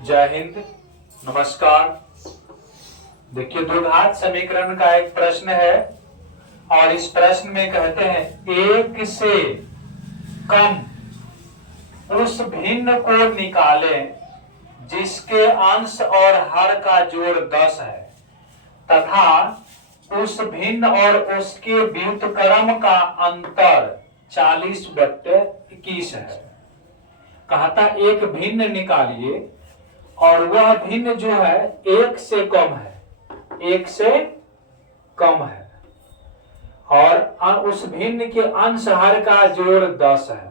जय हिंद, नमस्कार। देखिए, द्विघात समीकरण का एक प्रश्न है और इस प्रश्न में कहते हैं एक से कम उस भिन्न को निकालें जिसके अंश और हर का जोड़ 10 है तथा उस भिन्न और उसके व्युत्क्रम का अंतर 40/21 है। कहता एक भिन्न निकालिए और वह भिन्न जो है एक से कम है, एक से कम है और उस भिन्न के अंश हर का जोड़ 10 है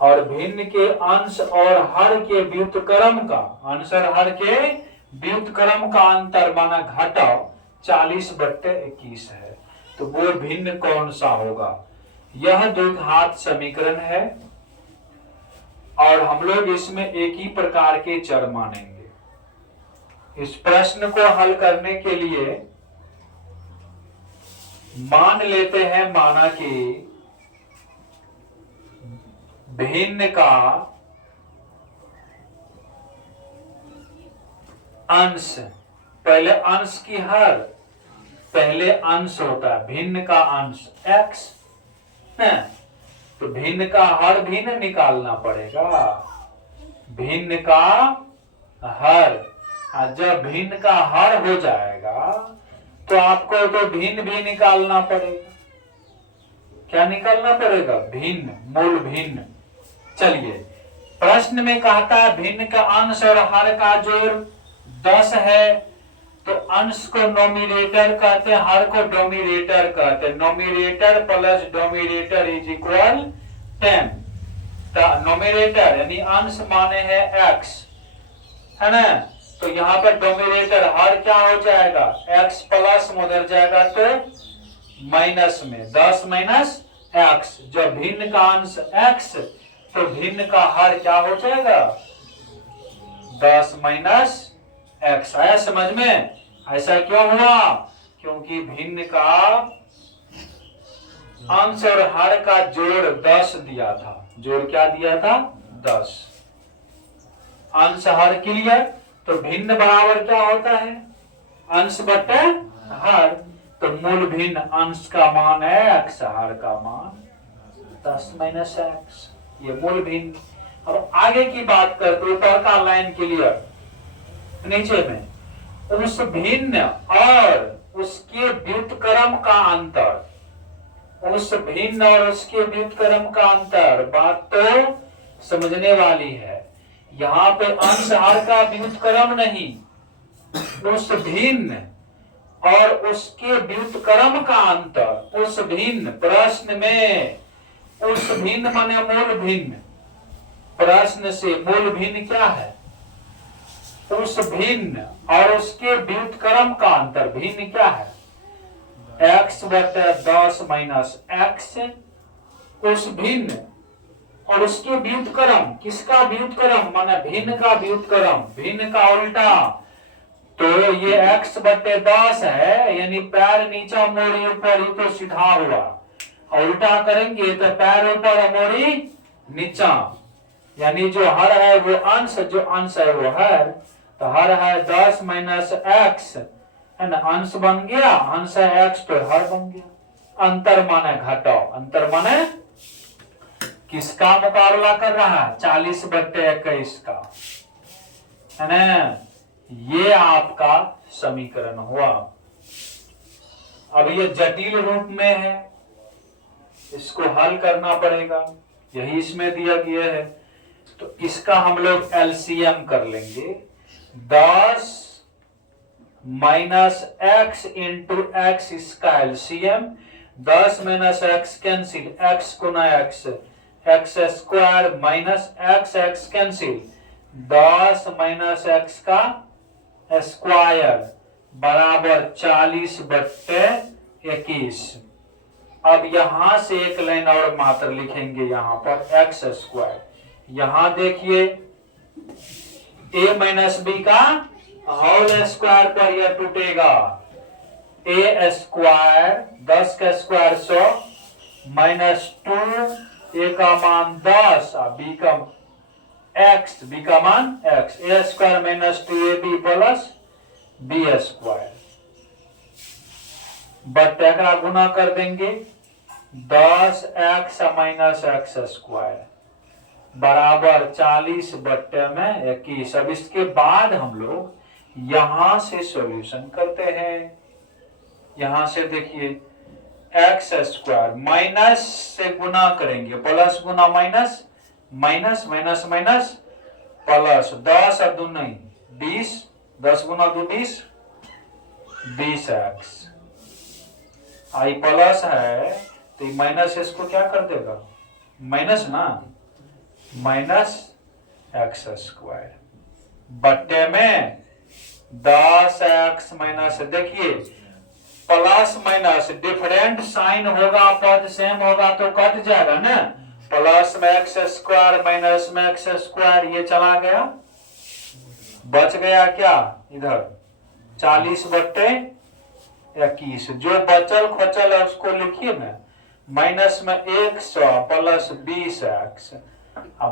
और भिन्न के अंश और हर के व्युत्क्रम का अंश और हर के व्युत्क्रम का अंतर माना घटाव 40/21 है। तो वो भिन्न कौन सा होगा? यह द्विघात समीकरण है और हम लोग इसमें एक ही प्रकार के चर मानेंगे। इस प्रश्न को हल करने के लिए मान लेते हैं माना कि भिन्न का अंश, पहले अंश की हर, पहले अंश होता है भिन्न का अंश x है, तो भिन्न का हर भिन्न निकालना पड़ेगा। भिन्न का हर, जब भिन्न का हर हो जाएगा तो आपको तो भिन्न भी निकालना पड़ेगा। क्या निकालना पड़ेगा? भिन्न, मूल भिन्न। चलिए, प्रश्न में कहता है भिन्न का अंश और हर का जोड़ 10 है, तो अंश को नोमिनेटर कहते हैं, हर को डोमिनेटर कहते हैं। Nominator plus dominator is equal 10। Nominator यानी अंश माने है x, है ना, तो यहाँ पर डोमिनेटर हर क्या हो जाएगा? x प्लस में उधर जाएगा तो माइनस में 10 माइनस x। जब भिन्न का अंश x तो भिन्न का हर क्या हो जाएगा? 10 माइनस x। आया समझ में? ऐसा क्यों हुआ? क्योंकि भिन्न का अंश और हर का जोड़ 10 दिया था। जोड़ क्या दिया था? 10। अंश हर क्लियर, तो भिन्न बराबर क्या होता है? अंश बटे हर। तो मूल भिन्न अंश का मान है x, हर का मान 10 माइनस x, ये मूल भिन्न। अब आगे की बात करते ऊपर का लाइन क्लियर, नीचे में उस भिन्न और उसके व्युत्क्रम का अंतर, उस भिन्न और उसके व्युत्क्रम का अंतर, बात तो समझने वाली है। यहाँ पे अंश हर का व्युत्क्रम नहीं, उस भिन्न और उसके व्युत्क्रम का अंतर। उस भिन्न, प्रश्न में उस भिन्न माने मूल भिन्न, प्रश्न से मूल भिन्न क्या है? उस भिन्न और उसके व्युत्क्रम का अंतर। भिन्न क्या है? x बटे 10 माइनस x। उस भिन्न और उसके व्युत्क्रम, किसका व्युत्क्रम? माने भिन्न का व्युत्क्रम, भिन्न का उल्टा। तो ये x बटे 10 है, यानी पैर नीचा मोड़ी ऊपर, ही तो सीधा हुआ। उल्टा करेंगे तो पैर ऊपर मोड़ी नीचा, यानी जो हर है वो अंश, जो अंश है वो हर। तो हर है 10 माइनस x, है ना, अंश बन गया, अंश है x तो हर बन गया। अंतर माने घटाओ, अंतर माने किसका मुकाबला कर रहा है? 40/21 का, है ना। ये आपका समीकरण हुआ। अब ये जटिल रूप में है, इसको हल करना पड़ेगा, यही इसमें दिया गया है। तो इसका हम लोग एलसीएम कर लेंगे। 10 माइनस x इंटू x, इसका LCM 10 minus x cancel, x गुना x, x square minus x cancel, 10 minus x का स्क्वायर बराबर 40/21। अब यहां से एक लाइन और मात्र लिखेंगे, यहां पर x स्क्वायर। यहां देखिए a माइनस बी का होल स्क्वायर पर यह टूटेगा। a स्क्वायर 10 का स्क्वायर 100 माइनस 2, a का मान 10 और b का एक्स, बी का मान x, a square minus 2ab plus b square बट्टे का गुना कर देंगे 10x माइनस एक्स स्क्वायर बराबर 40 बट्टे में 21। अब इसके बाद हम लोग यहां से सॉल्यूशन करते हैं। यहां से देखिए एक्स स्क्वायर माइनस से गुना करेंगे, प्लस गुना minus, minus minus minus plus, 10 और 2 नहीं 20, 10 गुना 2 20, 20x। आई प्लस है तो माइनस इसको क्या कर देगा, माइनस ना, माइनस एक्स स्क्वायर बट्टे में 10x माइनस, देखिए प्लस माइनस डिफरेंट साइन होगा, पद सेम होगा तो कट जाएगा ना, प्लस में एक्स स्क्वायर माइनस में एक्स स्क्वायर, ये चला गया, बच गया क्या इधर 40 बट्टे 21। जो बचल खोचल है उसको लिखिए ना, माइनस में 100 प्लस 20x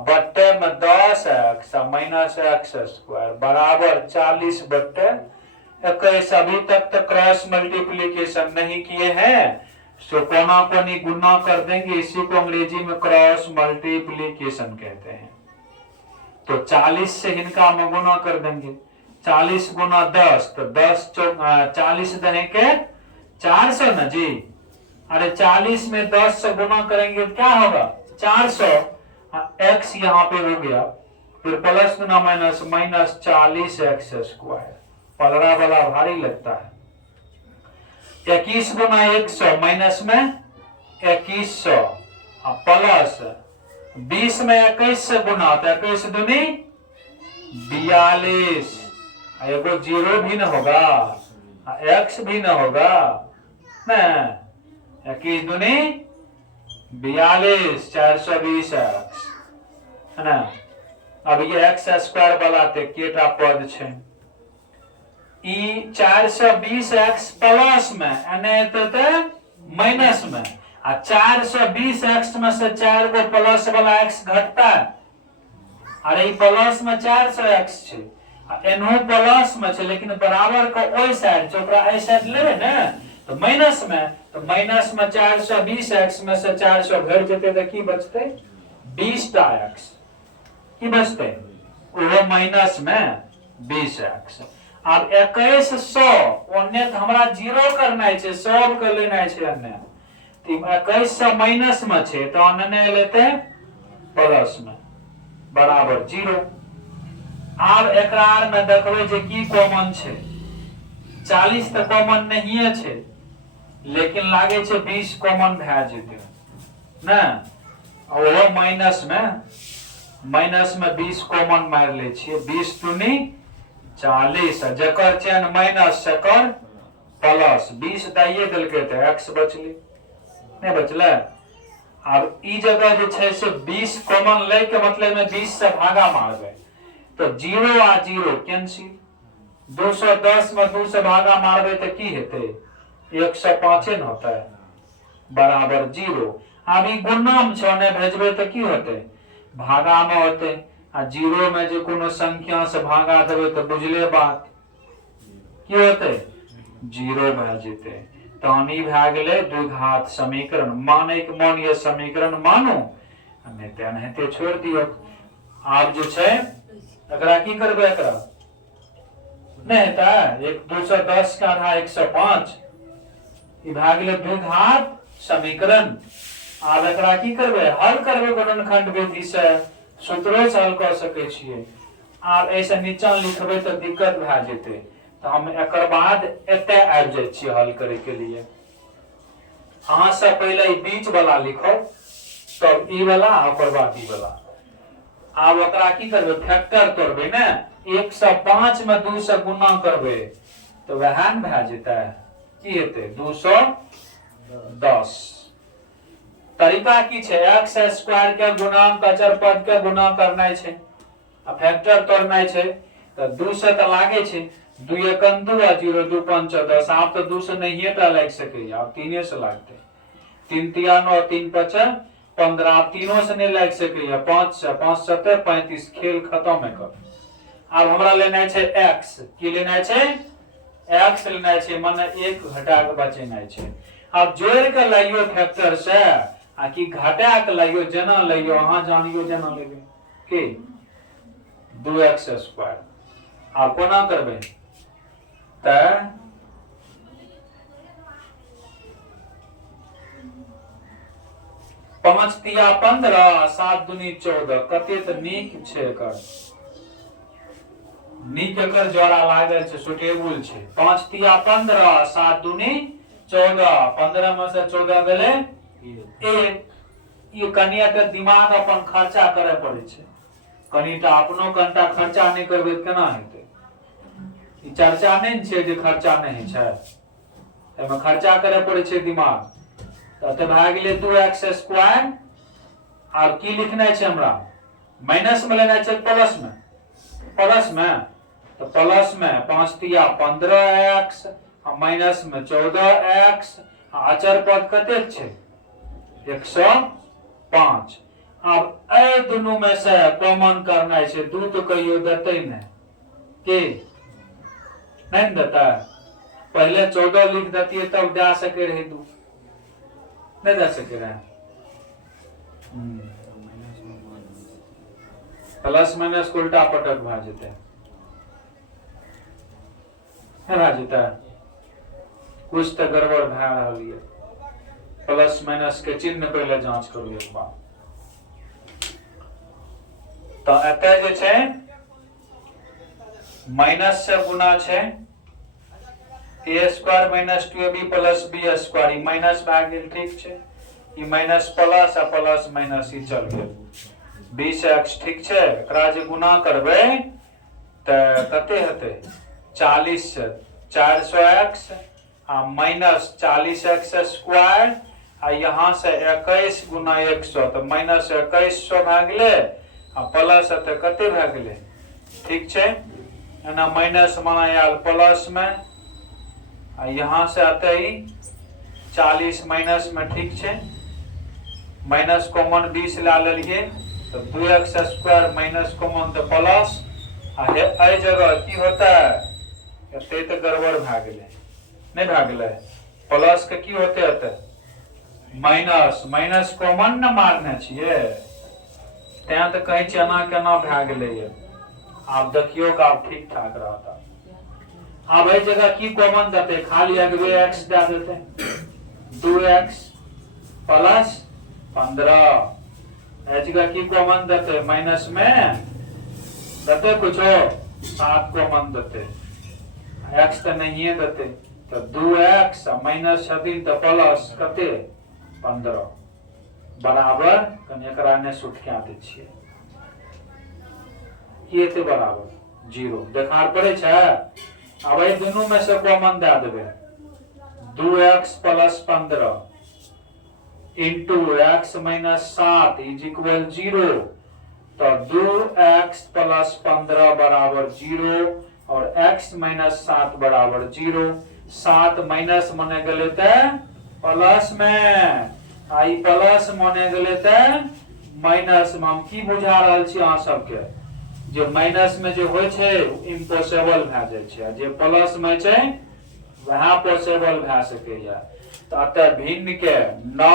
बट्टे में 10x माइनस एक्स स्क्वायर बराबर 40 बट्टे 21। अभी तक तो क्रॉस मल्टीप्लीकेशन नहीं किए हैं, तो कोना कोनी गुना कर देंगे, इसी को अंग्रेजी में क्रॉस मल्टीप्लीकेशन कहते हैं। तो 40 से इनका में गुना कर देंगे, 40 गुना 10 तो 10 40 दहे के 400 ना जी, अरे 40 में 10 से गुना करेंगे क्या होगा 400, एक्स यहाँ पे हो गया, फिर प्लस गुना माइनस, माइनस 40 एक्स स्क्वायर, पलरा वाला भारी लगता है, 21 गुना 100 माइनस में 2100 प्लस 20 में 21 से गुना तो 21 दूनी 42, एगो जीरो भी न होगा, एक्स भी न होगा ना, 21 दूनी 42, 420 एक्स है ना। अब ये एक्स स्क्वायर वाला केटा पद छे, ई 420 एक्स प्लस में माइनस में, आ 420 एक्स में से 4 गो प्लस वाला एक्स घटता है, अरे प्लस में 400 एक्स छे, एनहो प्लस में छे, लेकिन बराबर को ओई साइड चोकरा ए साइड लेबे ना, तो माइनस में, तो माइनस में 420 एक्स में से 400 घट जेते तो की बचते 20 टा एक्स, की बचते वो माइनस में 20 एक्स। अब 2100 ओने हमरा जीरो करना है, सॉल्व कर लेना है अन्य, तो 2100 माइनस में छे तो अन्य लेते प्लस में बराबर 0। अब एकरार में देखबे जे की कॉमन छे, 40 तो कॉमन नहीं छे, लेकिन लागे छे 20 कॉमन भए जेते ना, और वो माइनस में 20 कॉमन मार ले छिए, 20 दूनी 40, जकर चेन माइनस सकर प्लस, 20 दाइए देलके तो एक्स बचली, नहीं बचले। अब ई जगह जे छे से 20 कॉमन ले के मतलब में 20 से भागा मारबे, तो 0 आ 0 कैंसिल, 210 में 2 से भागा मारबे तो की हेते 105 न होता है बराबर 0। अब ई गुणा में छने भेजबे तो की होते भागा में होते, आ 0 में जो कोनो संख्या से भागा देबे तो बुझले बात की होते 0 भए जेते, तहन ई भए गेले द्विघात समीकरण, माने के मान ये समीकरण मानो, नहीं तो अनहेते छोड़ दियो। आप जो छे एकरा की करबे, एकरा नहीं हेता 210 का आधा 105, ई भए गेले द्विघात समीकरण। आब एकरा की करबे, हल करबे गुणनखंड विधि से, सूत्रों से हल कर सके छिए। आब ऐसे नीचा लिखबे तो दिक्कत भए जेते, तो हम एकर बाद एते आबि जाय छिए हल करे के लिए। अहां से पहले ई बीच वाला लिखो, तब ई वाला ओकर बाद ई वाला। आब ओकरा की करबे, फैक्टर तोड़बे ना, 105 में 2 से गुणा करबे तो वह न भए जेते, की हेते 210। तरीका की छे, एक्स स्क्वायर के गुणांक अचर पद के गुणा करना छे, आ फैक्टर तोड़ना छे, तो 2 से तो लागे छे, 2 1 2 आ 0 2 5 10, आप तो 2 से नहीं टा लाग सके, आप 3 से लागते, 3 3 9 3 5 15 तीनों से नहीं लग सके 5 से 5 7 35 खेल खत्म है कर। अब हमरा लेना छे x की लेना छे x लेना छे माने 1 घटा के बचेना छे। अब जोड़ के लाइयो फैक्टर से आ कि घटा के लाइयो जना लाइयो अहां जानियो जना लेबे के 2x²। आप कोना करबे त 5 तिया 15 7 दूनी 14 कते त नीक छै एकर नीक एकर जोड़ा लागल छै सुटेबुल छै। 5 तिया 15 7 दूनी 14 15 में से 14 गेले ये कनिया के दिमाग अपन खर्चा करे पड़े छै कनिटा अपनो कनिटा खर्चा नहीं करबे केना हेते। ई चर्चा नहीं छै जे खर्चा नहीं छै एमे खर्चा करे पड़े छै दिमाग। तो भाग गेले 2x² और की लिखना है हमरा माइनस में लेना है प्लस में तो प्लस में 5 तिया 15x माइनस में 14x अचर पद कते छे 105। अब ए दोनों में से कॉमन करना है 2 तो कहियो देते नहीं के नहीं देता पहले 14 लिख देती तब दे सके रहे 2 नहीं दे सके रहे। प्लस माइनस उल्टा पटक भा जेते कुछ तो गड़बड़ भा रहल है। प्लस माइनस के चिन्ह पहले जांच करू एक बार। तो एते जे छै माइनस से गुना छै a² - 2ab + b² E minus भाग गेल ठीक छै ई माइनस प्लस आ प्लस माइनस ई चल गेल 20x ठीक छै। एकरा जे गुना करबै त कते हेतै 40 से 400x आ माइनस 40x² आ यहाँ से 21 गुना 100 तो माइनस 2100 भाग गेले आ प्लस त कते भाग गेले ठीक छै एना माइनस माना आयल प्लस में आ यहाँ से आते ही 40 माइनस में ठीक छै माइनस कॉमन 20 ला लेलिए तो 2x² माइनस कॉमन तो प्लस आ ए जगह की होता है एते तो गड़बड़ भाग गेले नहीं भाग गेले प्लस के की होते होते माइनस माइनस कॉमन न मारने छिए तै तो कहे छी एना केना भाग गेले ये। आप देखियो का आप ठीक ठाक रहता। अब ए जगह की कॉमन देते खाली अगवे x दे देते 2x + 15 ए जगह की कॉमन देते माइनस में देते कुछ 7 कॉमन देते x तो नहीं है देते तो 2x माइनस 6 तो प्लस कते 15 बराबर कने एकरा ने सुट के आते छिए ये ते बराबर 0 देखार पड़े छै। अब ए दोनों में से कॉमन दे देबे 2x + 15 into x - 7 = 0 तो 2x + 15 बराबर 0 और x - 7 बराबर 0 7 माइनस माने गेले त प्लस में आई प्लस माने गेले त माइनस में हम की बुझा रहल छी अहाँ सबके जे माइनस में जे होय छै इम्पॉसिबल भ जाय छै जे प्लस में छै वह पॉसिबल भ सके या। तो अतः भिन्न के 9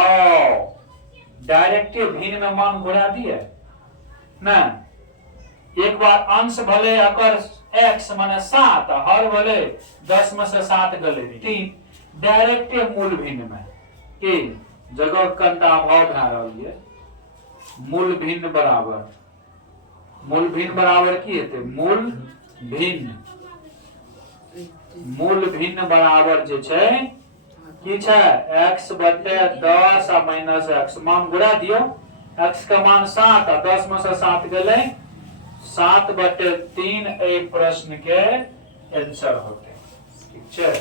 डायरेक्ट भिन्न में मान घुरा दिए ना एक बार अंश भले अकर x माने 7 हर भले 10 में से 7 गले 3 डायरेक्ट मूल भिन्न में की जगह कंटा अभाव भ रहल ये मूल भिन्न बराबर की हेते मूल भिन्न बराबर जे छै की छै x बटे 10 आ माइनस x मान गुणा दियो x का मान 7 आ 10 में से 7 गेले 7/3 ए प्रश्न के आंसर होते ठीक छै।